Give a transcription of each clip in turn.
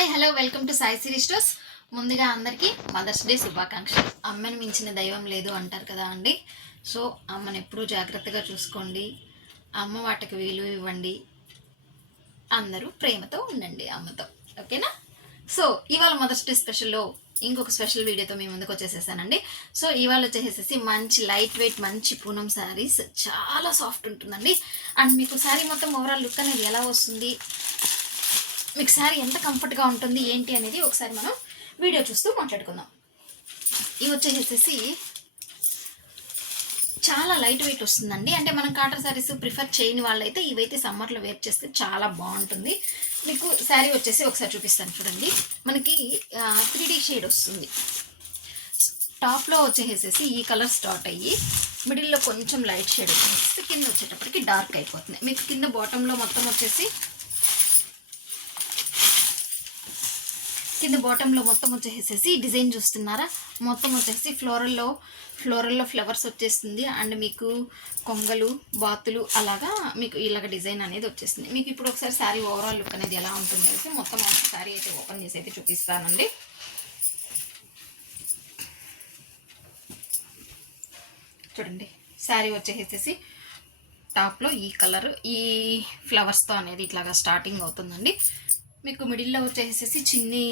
Hi hello welcome to Sai Siri stores. ముందుగా అందరికీ mothers day శుభాకాంక్షలు. అమ్మని మించిన దైవం లేదు అంటారు కదా అండి. సో అమ్మని ఎప్పుడూ జాగ్రత్తగా చూసుకోండి, అమ్మ వాటికి విలువ ఇవ్వండి, అందరూ ప్రేమతో ఉండండి అమ్మతో, ఓకేనా? సో ఇవాళ మదర్స్ డే స్పెషల్లో ఇంకొక స్పెషల్ వీడియోతో మీ ముందుకు వచ్చేసేసానండి. సో ఇవాళ వచ్చేసేసి మంచి లైట్ వెయిట్ మంచి పూనం శారీస్, చాలా సాఫ్ట్ ఉంటుందండి. అండ్ మీకు శారీ మొత్తం ఓవరాల్ లుక్ అనేది ఎలా వస్తుంది, మీకు శారీ ఎంత కంఫర్ట్గా ఉంటుంది ఏంటి అనేది ఒకసారి మనం వీడియో చూస్తూ మాట్లాడుకుందాం. ఇవి వచ్చేసేసి చాలా లైట్ వెయిట్ వస్తుందండి. అంటే మనం కాటన్ శారీస్ ప్రిఫర్ చేయని వాళ్ళైతే ఇవైతే సమ్మర్లో వేర్ చేస్తే చాలా బాగుంటుంది. మీకు శారీ వచ్చేసి ఒకసారి చూపిస్తాను చూడండి. మనకి 3D షేడ్ వస్తుంది. టాప్లో వచ్చేసేసి ఈ కలర్ స్టార్ట్ అయ్యి మిడిల్లో కొంచెం లైట్ షేడ్ వచ్చేసి కింద వచ్చేటప్పటికి డార్క్ అయిపోతుంది. మీకు కింద బాటంలో మొత్తం వచ్చేసి కింద బాటంలో మొత్తం వచ్చేసేసి డిజైన్ చూస్తున్నారా, మొత్తం వచ్చేసి ఫ్లోరల్లో ఫ్లవర్స్ వచ్చేస్తుంది. అండ్ మీకు కొంగలు బాతులు అలాగా మీకు ఇలాగ డిజైన్ అనేది వచ్చేస్తుంది. మీకు ఇప్పుడు ఒకసారి శారీ ఓవరాల్ లుక్ అనేది ఎలా ఉంటుంది అయితే మొత్తం శారీ అయితే ఓపెన్ చేసి అయితే చూపిస్తానండి. చూడండి, శారీ వచ్చేసేసి టాప్లో ఈ కలర్ ఈ ఫ్లవర్స్తో అనేది ఇట్లాగా స్టార్టింగ్ అవుతుందండి. మీకు మిడిల్లో వచ్చేసేసి చిన్ని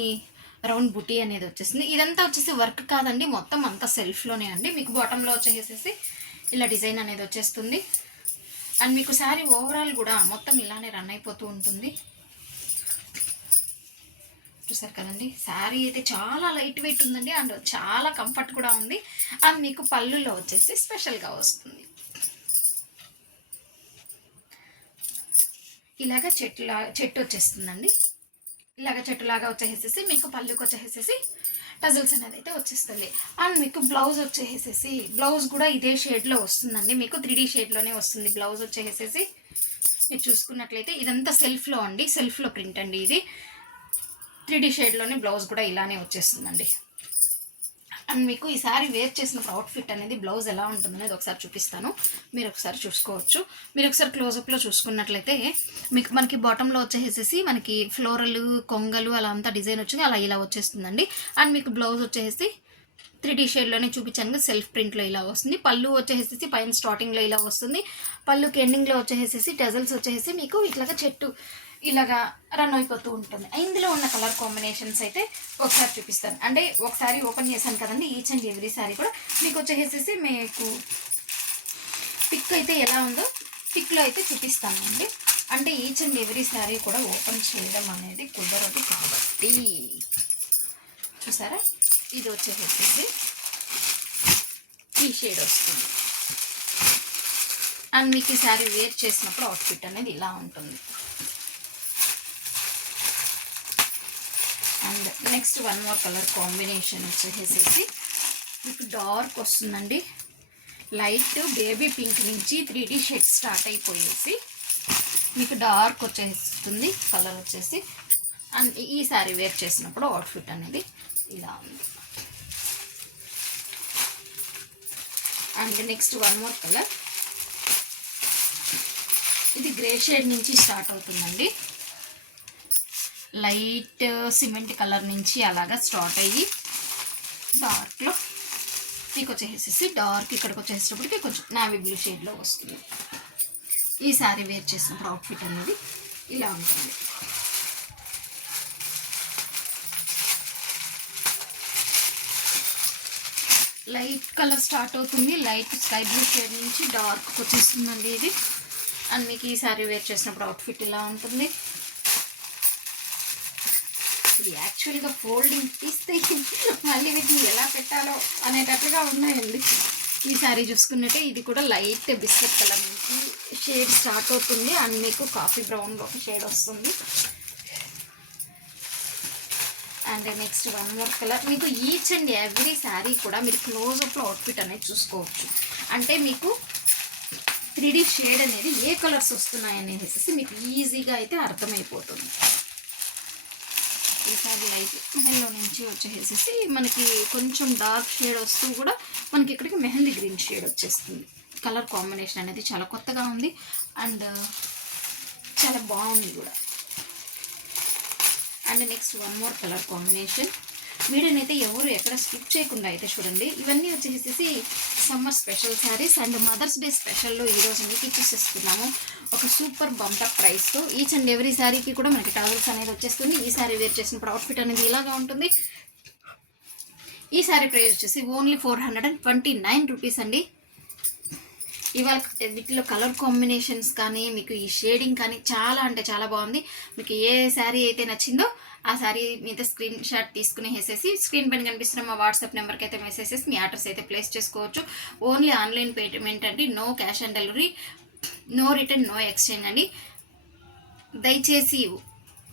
రౌండ్ బుటీ అనేది వచ్చేసింది. ఇదంతా వచ్చేసి వర్క్ కాదండి, మొత్తం అంతా సెల్ఫ్లోనే అండి. మీకు బాటంలో వచ్చేసేసి ఇలా డిజైన్ అనేది వచ్చేస్తుంది. అండ్ మీకు శారీ ఓవరాల్ కూడా మొత్తం ఇలానే రన్ అయిపోతూ ఉంటుంది. చూసారు కదండి, శారీ అయితే చాలా లైట్ వెయిట్ ఉందండి. అండ్ చాలా కంఫర్ట్ కూడా ఉంది. అండ్ మీకు పళ్ళులో వచ్చేసి స్పెషల్గా వస్తుంది. ఇలాగ చెట్టు వచ్చేస్తుందండి. ఇలాగ చెట్టులాగా వచ్చేసేసి మీకు పళ్ళుకి వచ్చేసేసి టజల్స్ అనేది అయితే వచ్చేస్తుంది. అండ్ మీకు బ్లౌజ్ వచ్చేసేసి బ్లౌజ్ కూడా ఇదే షేడ్లో వస్తుందండి. మీకు 3D షేడ్లోనే వస్తుంది బ్లౌజ్ వచ్చేసేసి. మీరు చూసుకున్నట్లయితే ఇదంతా సెల్ఫ్లో అండి, సెల్ఫ్లో ప్రింట్ అండి. ఇది 3D షేడ్లోనే బ్లౌజ్ కూడా ఇలానే వచ్చేస్తుందండి. అండ్ మీకు ఈ శారీ వేర్ చేసినప్పుడు అవుట్ఫిట్ అనేది బ్లౌజ్ ఎలా ఉంటుంది అనేది ఒకసారి చూపిస్తాను, మీరు ఒకసారి చూసుకోవచ్చు. మీరు ఒకసారి క్లోజప్లో చూసుకున్నట్లయితే మీకు మనకి బాటంలో వచ్చేసేసి మనకి ఫ్లోరల్ కొంగలు అలా అంతా డిజైన్ వచ్చింది, అలా ఇలా వచ్చేస్తుందండి. అండ్ మీకు బ్లౌజ్ వచ్చేసి 3D షేడ్లోనే చూపించాను, సెల్ఫ్ ప్రింట్లో ఇలా వస్తుంది. పళ్ళు వచ్చేసేసి పైన స్టార్టింగ్లో ఇలా వస్తుంది. పళ్ళుకి ఎండింగ్లో వచ్చేసేసి టజల్స్ వచ్చేసి మీకు ఇట్లాగా చెట్టు ఇలాగా రన్ అయిపోతూ ఉంటుంది. ఇందులో ఉన్న కలర్ కాంబినేషన్స్ అయితే ఒకసారి చూపిస్తాను. అంటే ఒకసారి ఓపెన్ చేశాను కదండి, ఈచ్ అండ్ ఎవ్రీ శారీ కూడా మీకు వచ్చేసేసి మీకు పిక్ అయితే ఎలా ఉందో పిక్లో అయితే చూపిస్తానండి. అంటే ఈచ్ అండ్ ఎవ్రీ శారీ కూడా ఓపెన్ చేయడం అనేది కుదరదు కాబట్టి చూసారా, ఇది వచ్చేసేసి ఈ షేడ్ వస్తుంది. అండ్ మీకు ఈ శారీ వేర్ చేసినప్పుడు అవుట్ఫిట్ అనేది ఇలా ఉంటుంది. And next one more colour combination వచ్చేసేసి మీకు డార్క్ వస్తుందండి. లైట్ బేబీ పింక్ నుంచి 3D షేడ్ స్టార్ట్ అయిపోయేసి మీకు డార్క్ వచ్చేస్తుంది కలర్ వచ్చేసి. అండ్ ఈ శారీ వేర్ చేసినప్పుడు అవుట్ఫిట్ అనేది ఇలా ఉంది. And next one more colour, ఇది గ్రే షేడ్ నుంచి స్టార్ట్ అవుతుందండి. లైట్ సిమెంట్ కలర్ నుంచి అలాగా స్టార్ట్ అయ్యి డార్క్లో మీకు వచ్చేసేసి డార్క్ ఇక్కడికి వచ్చేసేటప్పటికి కొంచెం నావీ బ్లూ షేడ్లో వస్తుంది. ఈ శారీ వేర్ చేసినప్పుడు అవుట్ఫిట్ అనేది ఇలా ఉంటుంది. లైట్ కలర్ స్టార్ట్ అవుతుంది, లైట్ స్కై బ్లూ షేడ్ నుంచి డార్క్ వచ్చేస్తుందండి ఇది. అండ్ మీకు ఈ శారీ వేర్ చేసినప్పుడు అవుట్ఫిట్ ఇలా ఉంటుంది. ఇది యాక్చువల్గా ఫోల్డింగ్ తీస్తే మళ్ళీ వీటిని ఎలా పెట్టాలో అనేటట్టుగా ఉన్నాయండి. ఈ శారీ చూసుకున్నట్టే ఇది కూడా లైట్ బిస్కెట్ కలర్ నుంచి షేడ్ స్టార్ట్ అవుతుంది. అండ్ మీకు కాఫీ బ్రౌన్లో ఒక షేడ్ వస్తుంది. And next one more colour, మీకు ఈచ్ అండ్ ఎవ్రీ శారీ కూడా మీరు క్లోజప్లో అవుట్ఫిట్ అనేది చూసుకోవచ్చు. అంటే మీకు 3D షేడ్ అనేది ఏ కలర్స్ వస్తున్నాయనేసి మీకు ఈజీగా అయితే అర్థమైపోతుంది. ఈసారి లైట్ మెహంలో నుంచి వచ్చేసేసి మనకి కొంచెం డార్క్ షేడ్ వస్తూ కూడా మనకి ఇక్కడికి మెహందీ గ్రీన్ షేడ్ వచ్చేస్తుంది. కలర్ కాంబినేషన్ అనేది చాలా కొత్తగా ఉంది అండ్ చాలా బాగుంది కూడా. And next one more colour combination. వీడియోని అయితే ఎవరు ఎక్కడ స్కిప్ చేయకుండా అయితే చూడండి. ఇవన్నీ వచ్చేసేసి summer special saris and mothers day స్పెషల్లో ఈరోజు మీకు ఇచ్చేసేస్తున్నాము ఒక సూపర్ బంపర్ ప్రైస్తో. ఈచ్ అండ్ ఎవ్రీ శారీకి కూడా మనకి టవల్స్ అనేది వచ్చేస్తుంది. ఈ శారీ వేర్ చేసినప్పుడు అవుట్ఫిట్ అనేది ఇలాగా ఉంటుంది. ఈ శారీ ప్రైస్ వచ్చేసి ఓన్లీ 429 రూపీస్ అండి. ఇవాళ వీటిలో కలర్ కాంబినేషన్స్ కానీ మీకు ఈ షేడింగ్ కానీ చాలా అంటే చాలా బాగుంది. మీకు ఏ శారీ అయితే నచ్చిందో ఆ శారీ మీద స్క్రీన్ షాట్ తీసుకుని వేసేసి స్క్రీన్ పైన కనిపిస్తున్న మా వాట్సాప్ నెంబర్కి అయితే మెసేజ్ చేసి మీ అడ్రస్ అయితే ప్లేస్ చేసుకోవచ్చు. ఓన్లీ ఆన్లైన్ పేమెంట్ అండి, no cash on delivery, no return, no exchange అండి. దయచేసి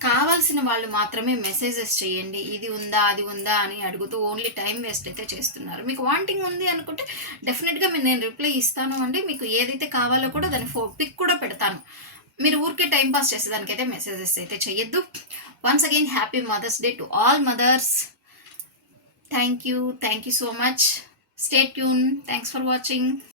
కావాల్సిన వాళ్ళు మాత్రమే మెసేజెస్ చేయండి. ఇది ఉందా అది ఉందా అని అడుగుతూ ఓన్లీ టైం వేస్ట్ అయితే చేస్తున్నారు. మీకు వాంటింగ్ ఉంది అనుకుంటే డెఫినెట్గా నేను రిప్లై ఇస్తాను అండి. మీకు ఏదైతే కావాలో కూడా దాని పిక్ కూడా పెడతాను. మీరు ఊరికే టైం పాస్ చేసేదానికైతే మెసేజెస్ అయితే చేయొద్దు. Once again happy mother's day to all mothers. Thank you so much. Stay tune. Thanks for watching.